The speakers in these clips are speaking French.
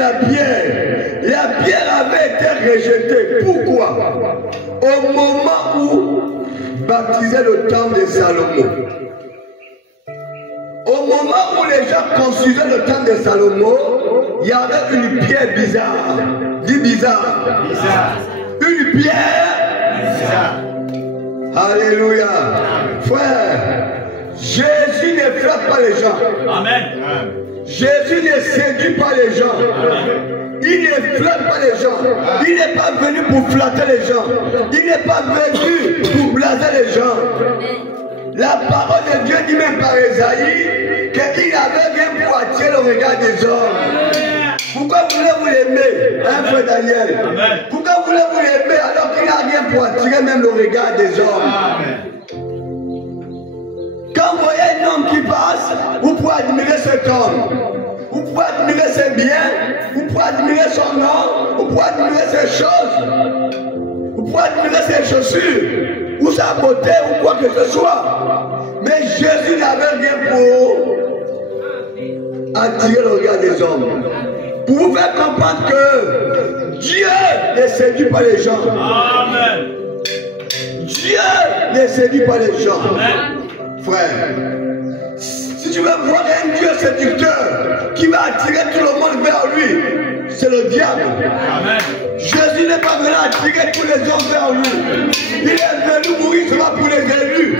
la pierre avait été rejetée. Pourquoi? Au moment où baptisait le temple de Salomon. Au moment où les gens construisaient le temple de Salomon, il y avait une pierre bizarre. Dis bizarre. Une pierre bizarre. Alléluia. Frère, Jésus ne flatte pas les gens. Amen. Jésus ne séduit pas les gens. Il ne flatte pas les gens. Il n'est pas venu pour flatter les gens. Il n'est pas venu pour blaser les gens. La parole de Dieu dit même par Esaïe qu'il avait bien pour attirer le regard des hommes. Pourquoi voulez-vous l'aimer, hein, frère Daniel? Pourquoi voulez-vous l'aimer alors qu'il n'a rien pour attirer même le regard des hommes? Quand vous voyez un homme qui passe, vous pouvez admirer cet homme. Vous pouvez admirer ses biens, vous pouvez admirer son nom, vous pouvez admirer ses choses, vous pouvez admirer ses chaussures, ou sa beauté, ou quoi que ce soit. Mais Jésus n'avait rien pour attirer le regard des hommes. Pour vous faire comprendre que Dieu ne séduit pas les gens. Amen. Dieu ne séduit pas les gens. Amen. Frère, si tu veux voir un Dieu séducteur qui va attirer tout le monde vers lui, c'est le diable. Amen. Jésus n'est pas venu attirer tous les hommes vers lui. Il est venu mourir seulement pour les élus.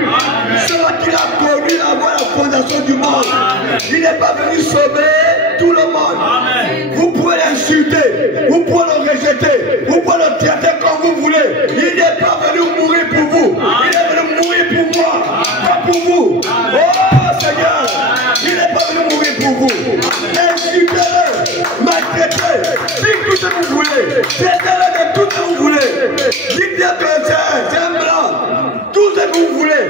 Ceux qu'il a connu avant la fondation du monde. Amen. Il n'est pas venu sauver tout le monde. Amen. Vous pouvez l'insulter, vous pouvez le rejeter, vous pouvez le traiter comme vous voulez. Il n'est pas venu mourir pour vous. Amen. Il est venu mourir pour moi, pas pour vous. Amen. Oh Seigneur, il n'est pas venu mourir pour vous. Insultez-le, maltraitez, dites tout ce que vous voulez. Traitez-le de tout ce que vous voulez. Dites que c'est un blanc, tout ce que vous voulez.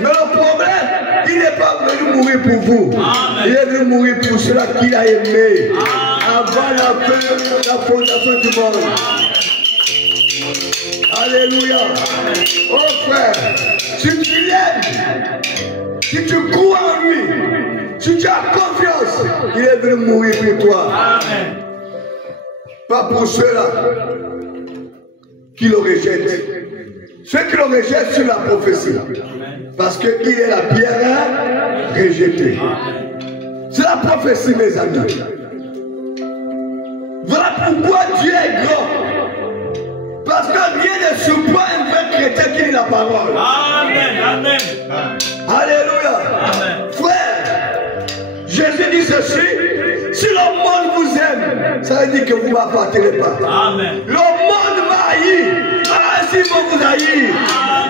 Mais le problème, il n'est pas venu mourir pour vous. Amen. Il est venu mourir pour ceux-là qu'il a aimé. Avant la fondation du monde. Alléluia. Oh frère, si tu l'aimes, si tu crois en lui, si tu as confiance, il est venu mourir pour toi. Amen. Pas pour ceux-là qui le rejettent. Ceux qui le rejettent sur la prophétie. Parce qu'il est la pierre rejetée. C'est la prophétie, mes amis. Voilà pourquoi Dieu est grand. Parce que rien ne surprend un vrai chrétien qui lit la parole. Amen. Amen. Alléluia. Amen. Frère, Jésus dit ceci. Si le monde vous aime, ça veut dire que vous ne m'appartenez pas. Amen. Le monde m'a haï. Ainsi vont vous haïr.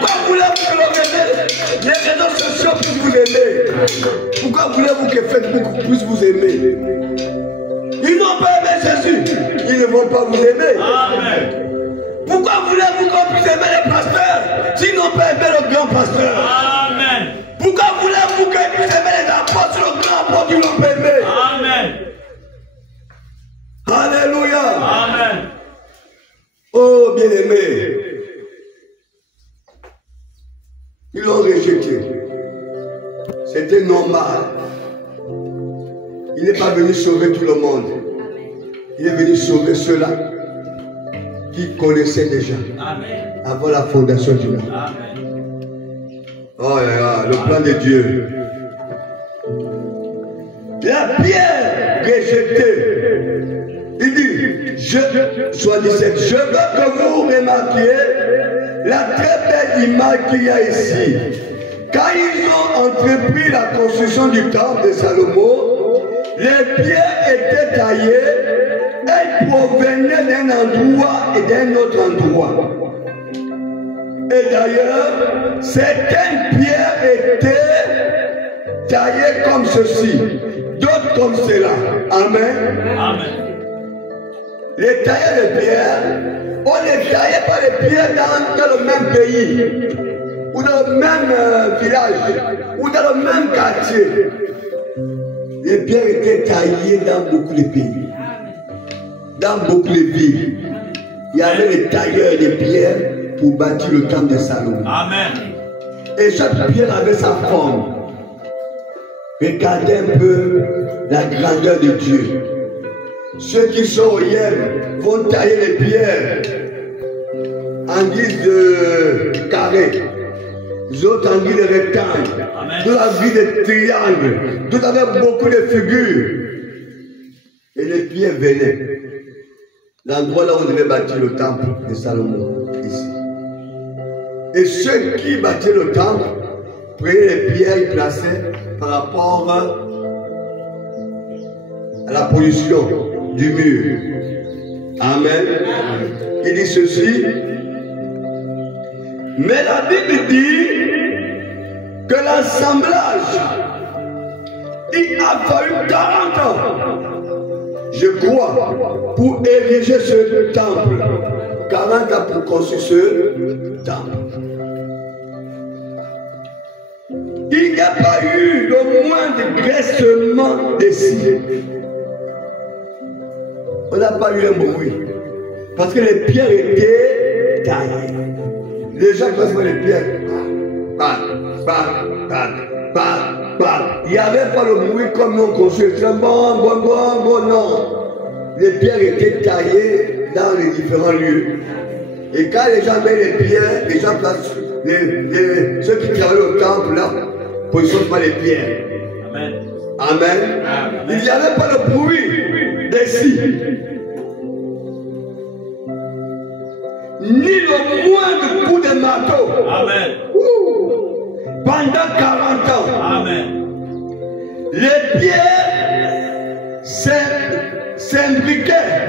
Pourquoi voulez-vous que les réseaux sociaux puissent vous aimer? Pourquoi voulez-vous que Facebook puisse vous aimer? Ils n'ont pas aimé Jésus. Ils ne vont pas vous aimer. Amen. Pourquoi voulez-vous qu'on puisse aimer les pasteurs s'ils n'ont pas aimé le grand pasteur? Amen. Pourquoi voulez-vous qu'ils puissent aimer les apôtres, le grand apôtre, ils n'ont pas aimé? Amen. Alléluia. Amen. Oh bien-aimé, ils l'ont rejeté. C'était normal. Il n'est pas venu sauver tout le monde. Il est venu sauver ceux-là qui connaissaient déjà. Amen. Avant la fondation du monde. Amen. Oh là là, le plan de Dieu. La pierre rejetée. Il dit, soit 17, je veux que vous remarquiez la très belle image qu'il y a ici. Quand ils ont entrepris la construction du temple de Salomon, les pierres étaient taillées, elles provenaient d'un endroit et d'un autre endroit. Et d'ailleurs, certaines pierres étaient taillées comme ceci, d'autres comme cela. Amen. Amen. Les tailleurs de pierre, on ne taillait pas les pierres dans le même pays, ou dans le même village, ou dans le même quartier. Les pierres étaient taillées dans beaucoup de pays, dans beaucoup de villes. Il y avait les tailleurs de pierre pour bâtir le temple de Salomon. Amen. Et chaque pierre avait sa forme. Regardez un peu la grandeur de Dieu. Ceux qui sont au Yémen vont tailler les pierres en guise de carré, les autres en guise de rectangle, d'autres en guise de triangle, d'autres avec beaucoup de figures. Et les pierres venaient. L'endroit là où on devait bâtir le temple de Salomon, ici. Et ceux qui bâtaient le temple prenaient les pierres et plaçaient par rapport à la position du mur. Amen. Il dit ceci. Mais la Bible dit que l'assemblage, il a fallu 40 ans, je crois, pour ériger ce temple. 40 ans pour construire ce temple. Il n'y a pas eu le moindre graissement des cils. On n'a pas eu un bruit. Parce que les pierres étaient taillées. Les gens qui faisaient les pierres. Il n'y avait pas le bruit comme nous on construit. Bon, non. Les pierres étaient taillées dans les différents lieux. Et quand les gens mettent les pierres, les gens placent ceux qui travaillent au temple là, positionnent pas les pierres. Amen. Amen. Il n'y avait pas le bruit des cils. Ni le moindre coup de marteau. Amen. Pendant 40 ans. Amen. Les pierres s'imbriquaient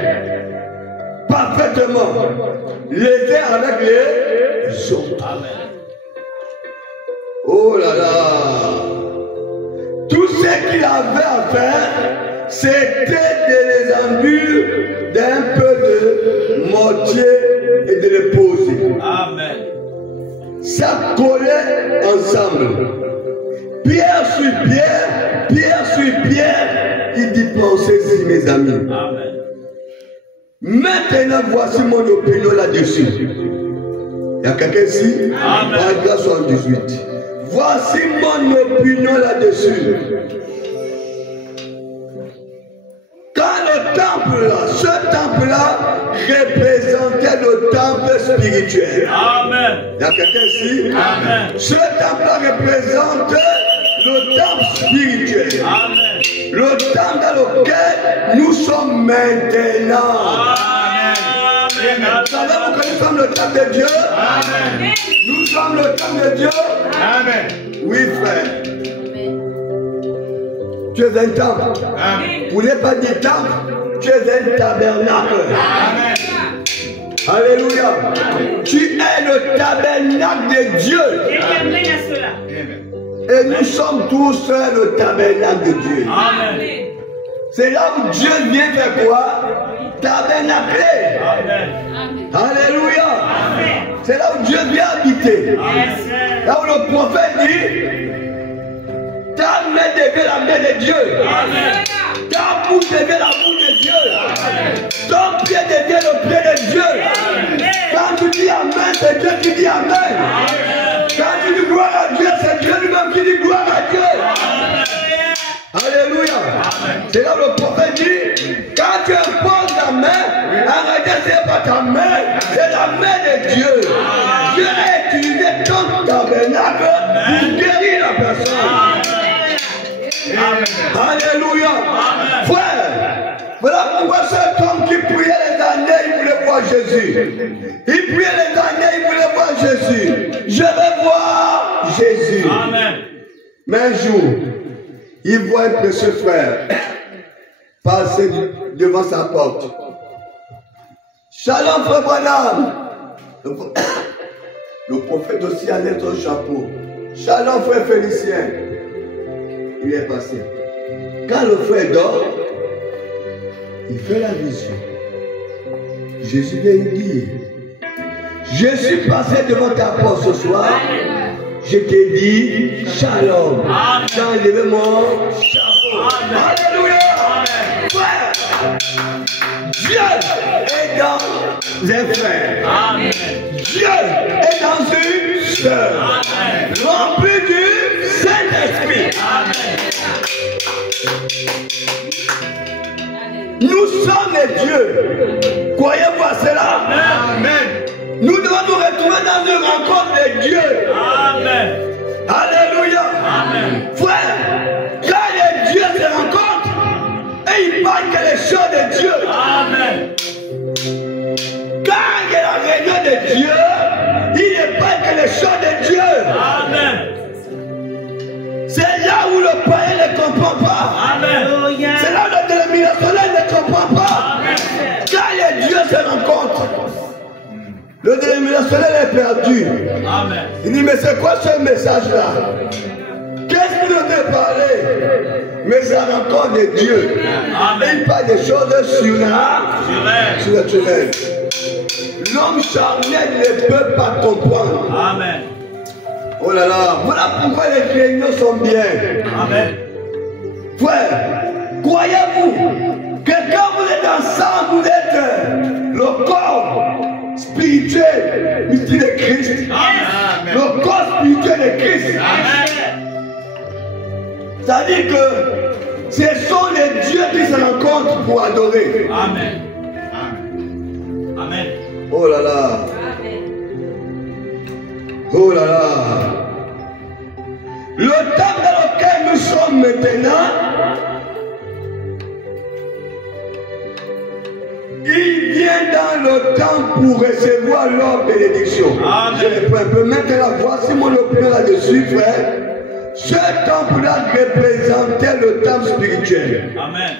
parfaitement les uns avec les autres. Amen. Oh là là. Tout ce qu'il avait à faire, c'était de les enduire d'un peu de mortier et de les poser. Amen. Ça collait ensemble. Pierre sur pierre, pierre sur pierre. Il dit pensez-y mes amis. Amen. Maintenant voici mon opinion là-dessus. Il y a quelqu'un ici? Amen. Paragraphe 78. Voici mon opinion là-dessus. Quand le temple là, ce temple-là représentait le temple spirituel. Amen. Il y a quelqu'un ici? Amen. Ce temple-là représente le temple spirituel. Amen. Le temple dans lequel nous sommes maintenant. Amen. Vous savez pourquoi nous sommes le temple de Dieu? Amen. Nous sommes le temple de Dieu. Amen. Oui, frère. Tu es un temple. Amen. Vous n'êtes pas dit temple, tu es un tabernacle. Amen. Alléluia. Amen. Tu es le tabernacle de Dieu. Amen. Et nous sommes tous le tabernacle de Dieu. Amen. C'est là où Dieu vient faire quoi? Tabernacler. Amen. Alléluia. C'est là où Dieu vient habiter. Amen. Là où le prophète dit ta main devient la main de Dieu. Amen. Ta bouche devient la bouche de Dieu. Amen. Ton pied devient le pied de Dieu. Amen. Quand tu dis Amen, c'est Dieu qui dit Amen. Amen. Quand tu dis gloire à Dieu, c'est Dieu lui-même qui dit gloire à Dieu. Amen. Alléluia. C'est là où le prophète dit quand tu imposes ta main, arrêtez, c'est pas ta main, c'est la main de Dieu. Amen. Dieu a utilisé ton tabernacle pour guérir la personne. Amen. Alléluia. Frère, voilà pourquoi cet homme qui priait les années, il voulait voir Jésus. Il priait les années, il voulait voir Jésus. Je vais voir Jésus. Amen. Mais un jour, il voit un précieux frère passer devant sa porte. Shalom, frère Branham. Le prophète aussi enlève son chapeau. Shalom, frère Félicien. Il est passé. Quand le frère dort, il fait la vision. Jésus vient lui dire, je suis passé devant ta porte ce soir. Je t'ai dit shalom. J'ai enlevé mon chapeau. Alléluia. Frère, Dieu est dans un frère. Amen. Dieu est dans une sœur. Rempli du Saint-Esprit. Nous sommes les dieux. Croyez-vous à cela? Amen. Nous devons nous retrouver dans une rencontre de Dieu. Amen. Alléluia. Amen. Frère, quand les dieux se rencontrent, et ils parlent que les choses de Dieu. Amen. Quand il y a la réunion de Dieu, il ne parle que les choses de Dieu. Amen. C'est là où le païen ne comprend pas. Amen. C'est là où le dénominationnaire ne comprend pas. Amen. Quand les dieux se rencontrent, le dénominationnaire est perdu. Amen. Il dit, mais c'est quoi ce message-là? Qu'est-ce qu'il nous a parlé? Mais ça rencontre de Dieu. Amen. Il parle des choses surnaturelles. L'homme charnel ne peut pas comprendre. Amen. Oh là là, voilà pourquoi les réunions sont bien. Amen. Frère, croyez-vous que quand vous êtes ensemble, vous êtes le corps spirituel mystique de Christ. Amen. Le corps spirituel de Christ. Amen. C'est-à-dire que ce sont les dieux qui se rencontrent pour adorer. Amen. Amen. Oh là là. Oh là là. Le temps dans lequel nous sommes maintenant, il vient dans le temps pour recevoir leur bénédiction. Amen. Je peux un peu mettre la voix, si mon opinion là-dessus, frère. Ce temple-là représentait le temps spirituel. Amen.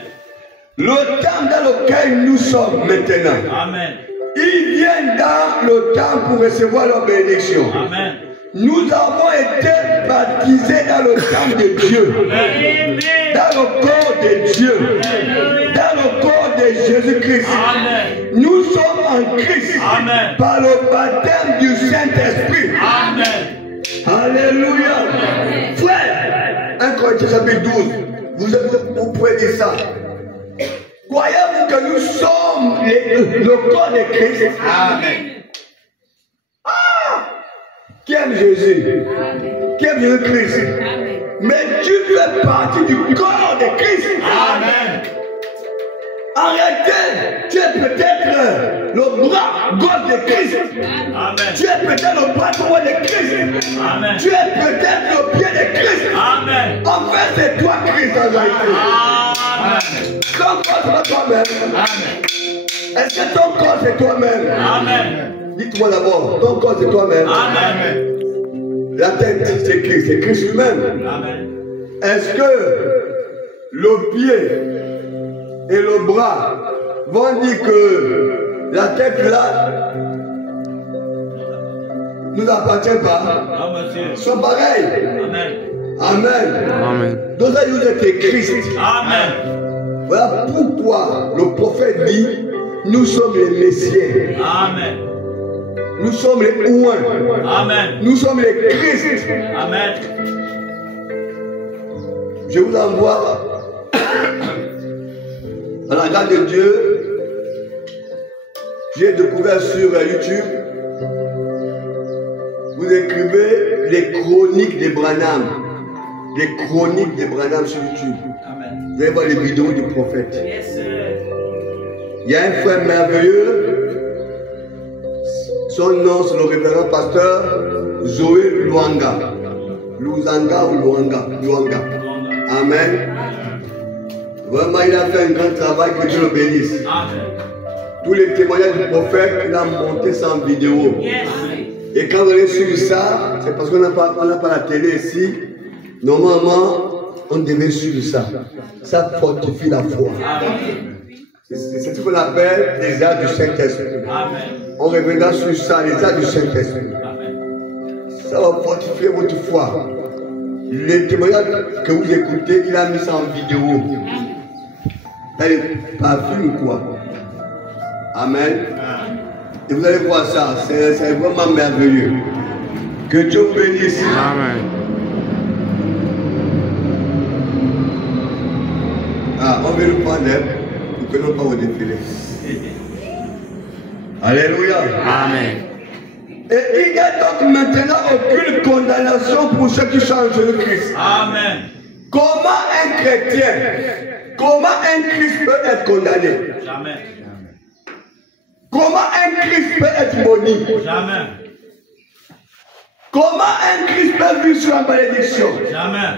Le temps dans lequel nous sommes maintenant. Amen. Ils viennent dans le temps pour recevoir leur bénédiction. Amen. Nous avons été baptisés dans le temps de Dieu. Amen. Dans le corps de Dieu. Amen. Dans le corps de Jésus-Christ. Nous sommes en Christ. Amen. Par le baptême du Saint-Esprit. Amen. Alléluia. Amen. Frère, 1 Corinthiens chapitre 12, vous pouvez dire ça. Croyez-vous que nous sommes le corps de Christ? Amen. Ah! Qui aime Jésus? Amen. Qui aime Jésus-Christ? Amen. Mais tu fais partie du corps de Christ. Amen. Arrêtez, tu es peut-être le bras gauche de Christ. Amen. Tu es peut-être le bras droit de Christ. Amen. Tu es peut-être le pied de Christ. Amen. En fait, c'est toi Christ en réalité. Amen. Ton corps, c'est pas toi-même. Amen. Est-ce que ton corps, c'est toi-même? Amen. Dites-moi d'abord, ton corps, c'est toi-même. Amen. La tête, c'est Christ lui-même. Amen. Est-ce que le pied et le bras vont dire que la tête là nous appartient pas? Ils sont pareils. Amen. Amen. Amen. Donc ça nous est Christ. Amen. Voilà pourquoi le prophète dit nous sommes les messieurs. Amen. Nous sommes les ouins. Amen. Nous sommes les Christ. Amen. Je vous envoie dans la grâce de Dieu. J'ai découvert sur YouTube. Vous écrivez les chroniques des Branham. Les chroniques des Branham sur YouTube. Amen. Vous allez voir les vidéos du prophète. Yes, sir. Il y a un frère merveilleux. Son nom, c'est le révérend pasteur Zoé Luanga. Luzanga ou Luanga. Luanga. Amen. Vraiment, il a fait un grand travail, que Dieu le bénisse. Amen. Tous les témoignages du prophète, il a monté ça en vidéo. Yes. Et quand on est sur ça, c'est parce qu'on n'a pas la télé ici. Normalement, on devait suivre ça. Ça fortifie la foi. C'est ce qu'on appelle les arts du Saint-Esprit. On reviendra sur ça, les arts du Saint-Esprit. Ça va fortifier votre foi. Les témoignages que vous écoutez, il a mis ça en vidéo. Pas film quoi. Amen. Et vous allez voir ça, c'est vraiment merveilleux. Que Dieu vous bénisse. Amen. Ah, on veut nous prendre pour que nous ne pas au défilé. Alléluia. Amen. Et il n'y a donc maintenant aucune condamnation pour ceux qui sont en Jésus-Christ. Amen. Comment un chrétien, comment un Christ peut être condamné? Jamais. Comment un Christ peut être maudit? Jamais. Comment un Christ peut vivre sur la malédiction? Jamais.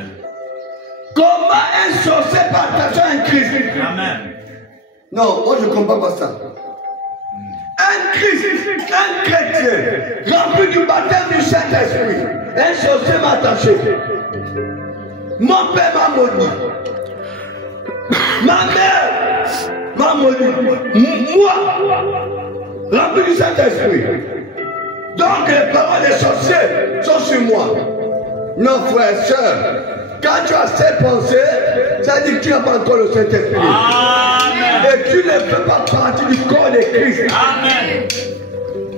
Comment un sorcier peut attacher un Christ? Jamais. Non, moi je ne comprends pas ça. Un Christ, un chrétien, rempli du baptême du Saint-Esprit, un sorcier m'a attaché. Mon père m'a maudit. Ma mère m'a maudit. Moi, rempli du Saint-Esprit. Donc les paroles des sorciers sont sur moi. Non, frère et soeur, quand tu as ces pensées, ça dit que tu n'as pas encore le Saint-Esprit. Et tu ne fais pas partie du corps de Christ. Amen.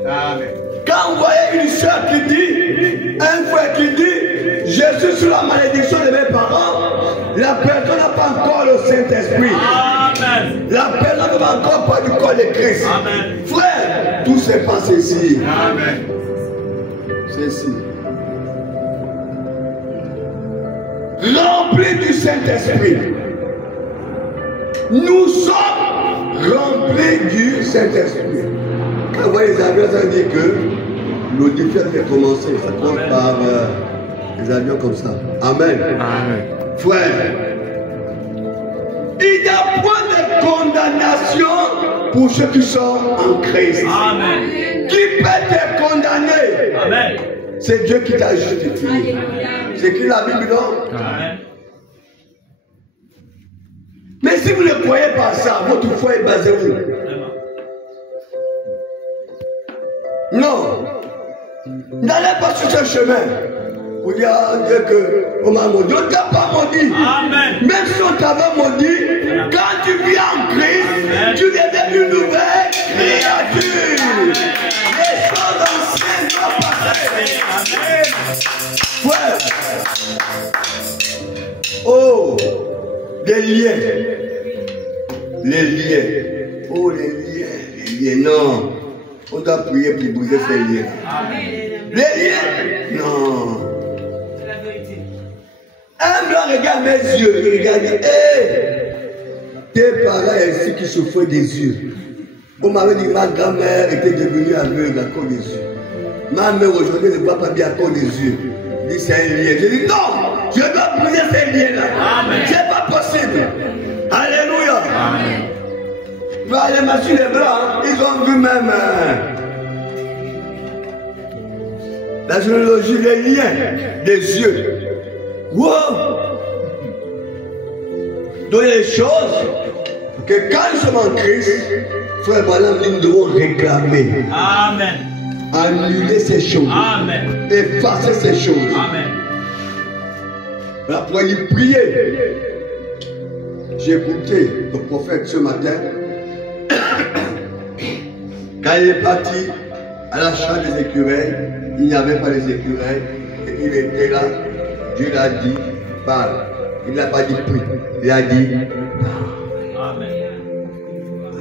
Amen. Quand vous voyez une soeur qui dit, un frère qui dit, je suis sous la malédiction de mes parents, la personne n'a pas encore le Saint-Esprit. Amen. La personne ne va encore pas du corps de Christ. Amen. Frère, tout se passe ici. Amen. C'est ici. Remplis du Saint-Esprit. Nous sommes remplis du Saint-Esprit. Quand vous voyez les avions, ça veut dire que l'audifère fait commencer. Ça commence par les avions comme ça. Amen. Amen. Frère, il n'y a point de condamnation pour ceux qui sont en Christ. Amen. Qui peut te condamner? Amen. C'est Dieu qui t'a justifié. C'est écrit la Bible, non? Amen. Mais si vous ne croyez pas ça, votre foi est basée où? Non. N'allez pas sur ce chemin. Vous dites à Dieu qu'on m'a maudit. On ne t'a pas maudit. Amen. Même si on t'avait maudit, quand tu viens en Christ, tu deviens une nouvelle créature. Les choses anciennes doivent passer. Amen. Ouais. Oh, des liens. Les liens. Oh, les liens. Non. On doit prier pour briser ces liens. Amen. Les liens. Non. C'est la vérité. Un blanc regarde mes yeux. Il regarde. Hé! Tes parents ici qui souffraient des yeux. On m'avait dit que ma grand-mère était devenue aveugle à cause des yeux. Ma mère aujourd'hui ne voit pas bien à cause des yeux. Il dit c'est un lien. J'ai dit non, je dois briser ces liens-là. C'est pas possible. Alléluia. Amen. Les machines les blancs, ils ont vu même la généalogie des liens des yeux. Wow. Donc il y a des choses que quand nous sommes en Christ, frère Balaam, nous devons réclamer. Amen. Annuler ces choses. Amen. Effacer ces choses. Amen. Là, pour y prier. J'ai écouté le prophète ce matin. Quand il est parti à l'achat des écureuils, il n'y avait pas les écureuils. Et il était là. Dieu l'a dit, parle. Il n'a pas dit prie. Il a dit Amen.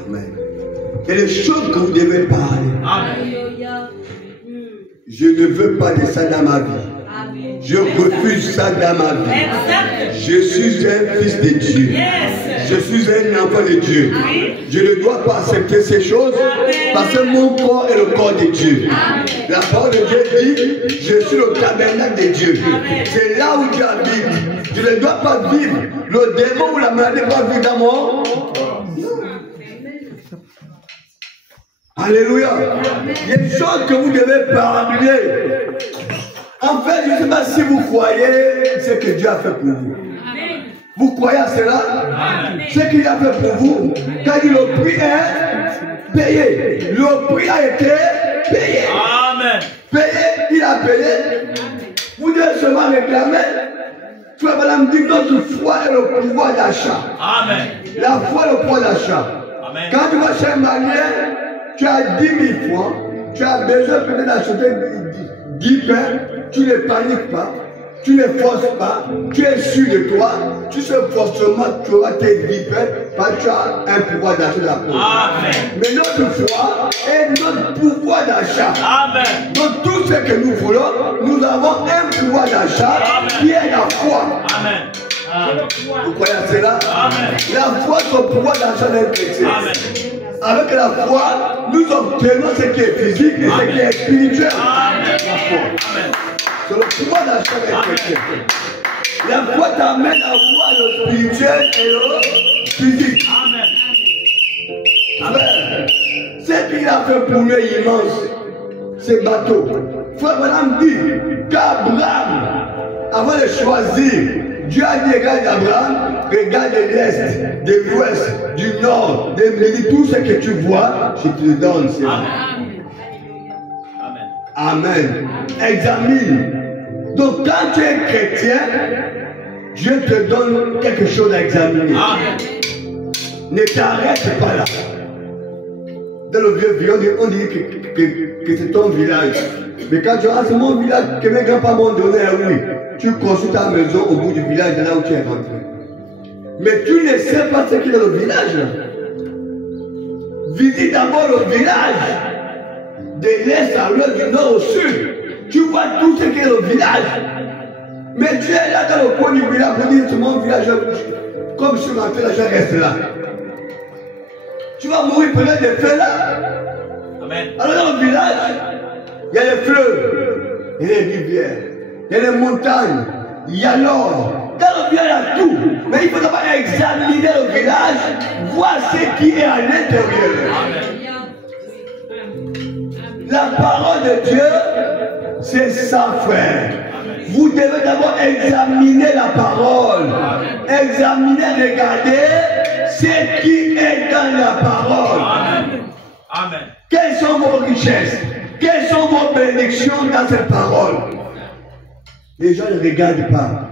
Amen. Il y a des choses que vous devez parler. Amen. Je ne veux pas de ça dans ma vie. Je refuse ça dans ma vie. Je suis un fils de Dieu. Je suis un enfant de Dieu. Je ne dois pas accepter ces choses parce que mon corps est le corps de Dieu. La parole de Dieu dit, je suis le tabernacle de Dieu. C'est là où Dieu habite. Je ne dois pas vivre. Le démon ou la maladie ne doit vivre dans mon corps. Alléluia. Il y a des choses que vous devez parler. En fait, je ne sais pas si vous croyez ce que Dieu a fait pour vous. Vous croyez à cela? Ce qu'il a fait pour vous, quand le prix est payé. Le prix a été payé. Amen. Payé, il a payé. Vous devez seulement réclamer. Frère Balaam dit notre foi est le pouvoir d'achat. Amen. La foi est le pouvoir d'achat. Amen. Quand tu vas chez un malien, tu as 10 000 francs, tu as besoin peut-être d'acheter 10 pains, tu ne paniques pas, tu ne forces pas, tu es sûr de toi, tu sais forcément que tu auras tes 10 pains parce que tu as un pouvoir d'achat de la pauvreté. Amen. Mais notre foi est notre pouvoir d'achat. Amen. Donc tout ce que nous voulons, nous avons un pouvoir d'achat qui est la foi. Amen. Vous croyez à cela? Amen. La foi, son pouvoir d'achat d'un chrétien. Amen. Avec la foi, nous obtenons ce qui est physique et ce qui est spirituel. Amen. La foi. Amen. C'est le pouvoir d'achat d'un chrétien. La foi t'amène à voir le spirituel et le physique. Amen. Frère, ce qu'il a fait pour nous est immense. Ces bateaux. Frère Madame dit qu'Abraham, avant de choisir, Dieu a dit regarde Abraham, regarde de l'est, de l'ouest, du nord, de midi, tout ce que tu vois, je te le donne. Amen. Amen. Amen. Examine. Donc quand tu es chrétien, Dieu te donne quelque chose à examiner. Amen. Ne t'arrête pas là. Dans le vieux village, on dit que c'est ton village. Mais quand tu rentres, c'est mon village que mes grands-parents m'ont donné, oui. Tu construis ta maison au bout du village, de là où tu es rentré. Mais tu ne sais pas ce qu'il y a dans le village. Visite d'abord le village. De l'est à l'ouest, du nord au sud. Tu vois tout ce qu'il y a dans le village. Mais tu es là dans le coin du village pour dire c'est mon village. Comme je suis rentré là, je reste là. Tu vas mourir peut-être des feux là. Amen. Alors dans le village, il y a les fleuves, il y a les rivières, il y a les montagnes, il y a l'or. Dans le village, il y a tout. Mais il faut d'abord examiner le village, voir ce qui est à l'intérieur. La parole de Dieu, c'est ça, frère. Vous devez d'abord examiner la parole. Examiner, regarder ce qui est dans la parole. Amen. Amen. Quelles sont vos richesses? Quelles sont vos bénédictions dans cette parole? Les gens ne regardent pas.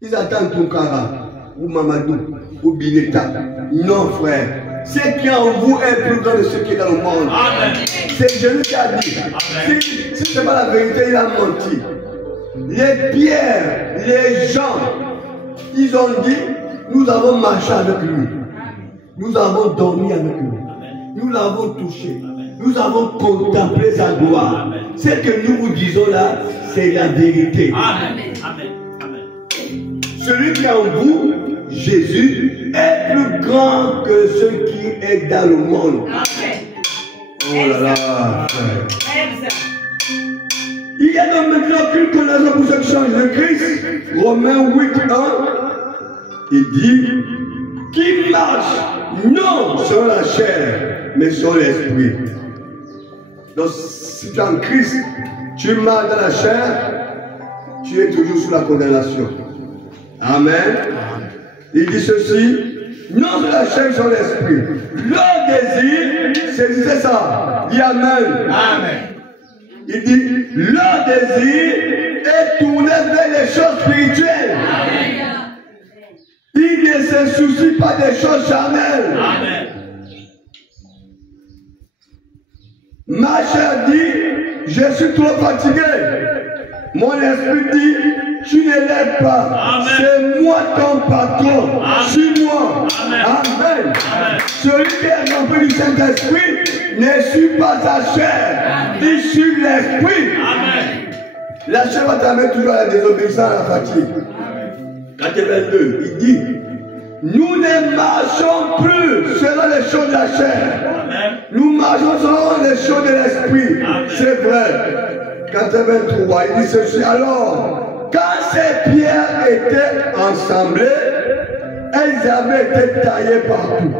Ils attendent Tonkara, ou Mamadou, ou Bineta. Non, frère. Ce qui est en vous est plus grand de ce qui est dans le monde. Amen. C'est Jésus qui a dit. Si ce n'est pas la vérité, il a menti. Les pierres, les gens, ils ont dit, nous avons marché avec lui. Nous avons dormi avec lui. Nous l'avons touché. Nous avons contemplé sa gloire. Ce que nous vous disons là, c'est la vérité. Amen. Amen. Amen. Celui qui est en vous, Jésus, est plus grand que ce qui est dans le monde. Oh là là. Il y a donc maintenant aucune condamnation pour ceux qui changent de Christ. Romains 8:1, il dit qui marche non sur la chair, mais sur l'esprit. Donc si tu es en Christ, tu marches dans la chair, tu es toujours sous la condamnation. Amen. Il dit ceci, non sur la chair, sur l'esprit. Leur désir, c'est ça. Il dit Amen. Amen. Il dit, leur désir est tourné vers les choses spirituelles. Amen. Il ne se soucie pas des choses charnelles. Amen. Ma chair dit, je suis trop fatigué. Mon esprit dit, tu ne l'es pas. C'est moi ton patron. Suis-moi. Amen. Amen. Amen. Celui qui est rempli du Saint-Esprit ne suit pas sa chair. Il suit l'esprit. Amen. La chair va t'amener toujours à la désobéissance, à la fatigue. 82, il dit, nous ne marchons plus selon les choses de la chair. Amen. Nous marchons selon les choses de l'esprit. C'est vrai. 83, il dit ceci. Alors, quand ces pierres étaient ensemblées, elles avaient été taillées partout.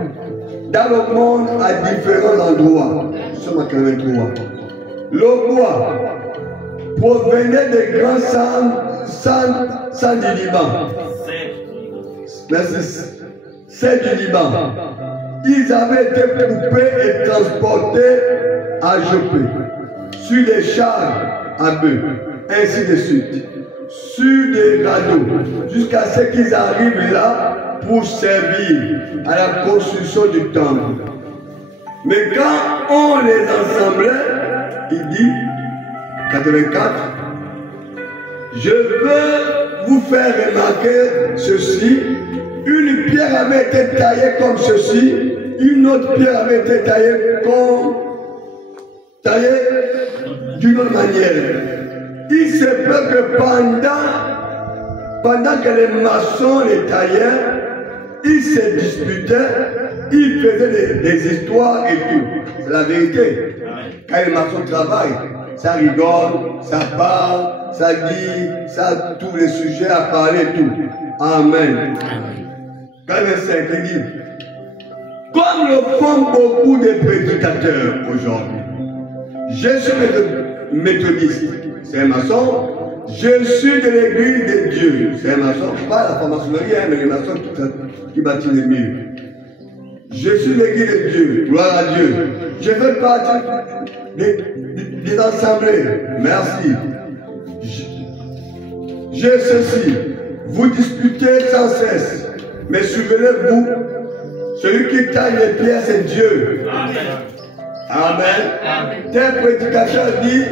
Dans le monde, à différents endroits. Nous sommes à 83. Le bois provenait des grands sangs du Liban. Merci. C'est du Liban. Ils avaient été coupés et transportés à Jopé, sur des chars à bœufs, ainsi de suite, sur des radeaux, jusqu'à ce qu'ils arrivent là pour servir à la construction du temple. Mais quand on les assemblait, il dit, 84, je veux vous faire remarquer ceci. Une pierre avait été taillée comme ceci, une autre pierre avait été taillée d'une autre manière. Il se peut que pendant pendant que les maçons les taillaient, ils se disputaient, ils faisaient des histoires et tout. C'est la vérité. Quand les maçons travaillent, ça rigole, ça parle, ça dit, ça tous les sujets à parler et tout. Amen. Quand verset qui dit, comme le font beaucoup de prédicateurs aujourd'hui, je suis méthodiste, c'est un maçon. Je suis de l'église de Dieu, c'est un maçon, pas la franc-maçonnerie, mais les maçons qui bâtissent les murs. Je suis de l'église de Dieu, gloire à Dieu. Je fais partie des assemblées, merci. J'ai ceci, vous disputez sans cesse, mais souvenez-vous, celui qui taille les pierres, c'est Dieu. Amen. Tel prédicateur dit,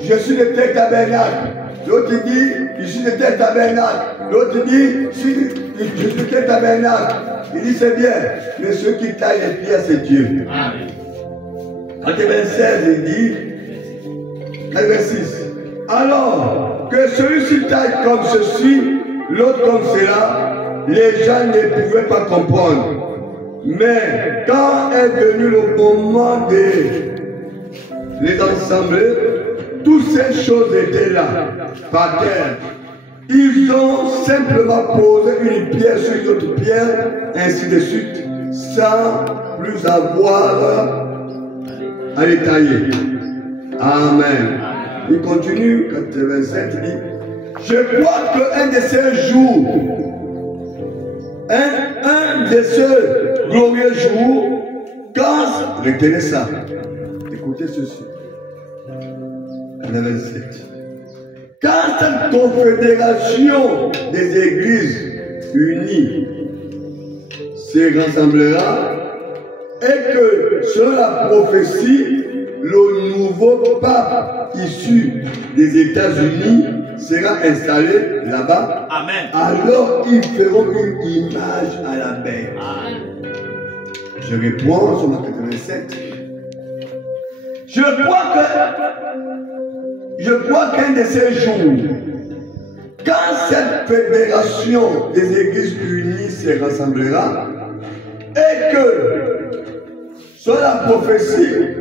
je suis de tel tabernacle. L'autre dit, je suis de tel tabernacle. L'autre dit, je suis de tel tabernacle. Il dit, c'est bien. Mais ceux qui taillent les pierres, c'est Dieu. En 96, il dit, 86. Alors que celui-ci taille comme ceci, l'autre comme cela, les gens ne pouvaient pas comprendre. Mais quand est venu le moment de les assembler, toutes ces choses étaient là, par terre. Ils ont simplement posé une pierre sur une autre pierre, ainsi de suite, sans plus avoir à les tailler. Amen. Il continue, 87, il dit, je crois qu'un de ces jours, un de ce glorieux jour, quand, retenez ça, écoutez ceci, 27. Quand cette confédération des églises unies se rassemblera, et que selon la prophétie, le nouveau pape issu des États-Unis sera installé là-bas. Amen. Alors ils feront une image à la bête. Je réponds sur ma 87. Je crois qu'un de ces jours, quand cette fédération des églises unies se rassemblera, et que sur la prophétie,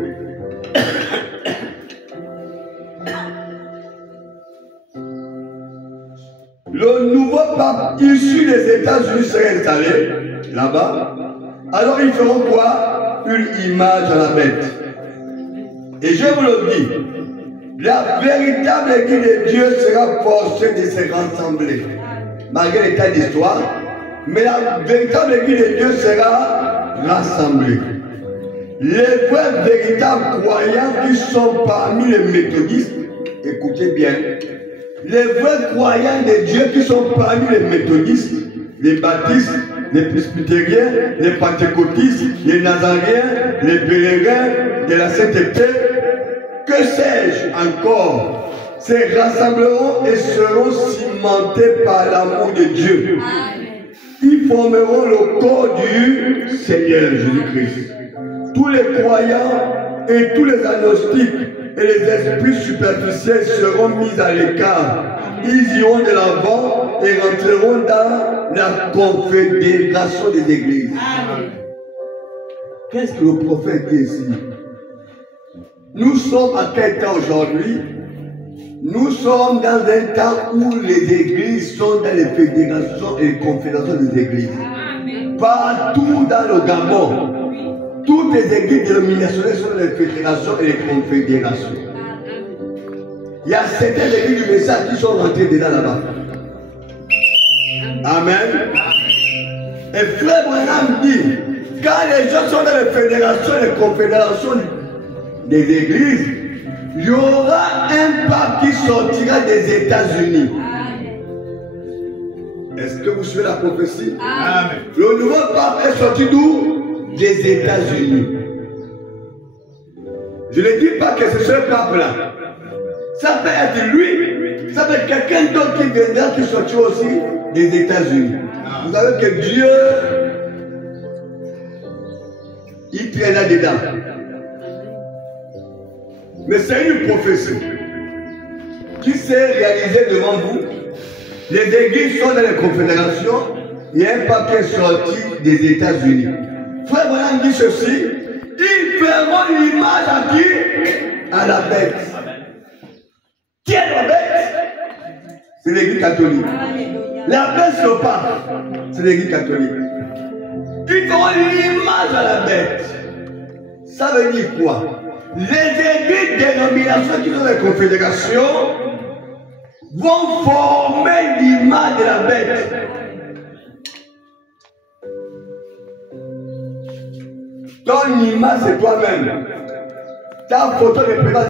le nouveau pape issu des États-Unis sera installé là-bas, alors ils feront quoi? Une image à la bête. Et je vous le dis, la véritable église de Dieu sera forcée de se rassembler, malgré l'état d'histoire, mais la véritable église de Dieu sera rassemblée. Les vrais véritables croyants qui sont parmi les méthodistes, écoutez bien, les vrais croyants de Dieu qui sont parmi les méthodistes, les baptistes, les presbytériens, les pentecôtistes, les nazaréens, les pèlerins de la sainteté, que sais-je encore, se rassembleront et seront cimentés par l'amour de Dieu. Ils formeront le corps du Seigneur Jésus-Christ. Tous les croyants et tous les agnostiques et les esprits superficiels seront mis à l'écart. Ils iront de l'avant et rentreront dans la confédération des églises. Qu'est-ce que le prophète dit ici? Nous sommes à quel temps aujourd'hui? Nous sommes dans un temps où les églises sont dans les fédérations et les confédérations des églises. Partout dans le Gabon, toutes les églises dénominationnelles sont dans les fédérations et les confédérations. Il y a certaines églises du message qui sont rentrées dedans là-bas. Amen. Et Frère Branham dit, quand les gens sont dans les fédérations et les confédérations des églises, il y aura un pape qui sortira des États-Unis. Est-ce que vous suivez la prophétie? Amen. Le nouveau pape est sorti d'où? Des États-Unis. Je ne dis pas que c'est ce pape-là. Ça peut être lui. Ça peut être quelqu'un d'autre qui viendra, qui sortira aussi des États-Unis. Vous savez que Dieu, il traîne là-dedans. Mais c'est une prophétie qui s'est réalisée devant vous Les églises sont dans les confédérations. Il y a un papier sorti des États-Unis. Frère Branham dit ceci. Ils feront l'image à qui? À la bête. Qui est la bête? C'est l'église catholique. La bête c'est le pape. C'est l'église catholique. Ils feront l'image à la bête. Ça veut dire quoi? Les églises dénominations qui sont des confédérations vont former l'image de la bête. Ton image, c'est toi-même. Ta photo ne peut pas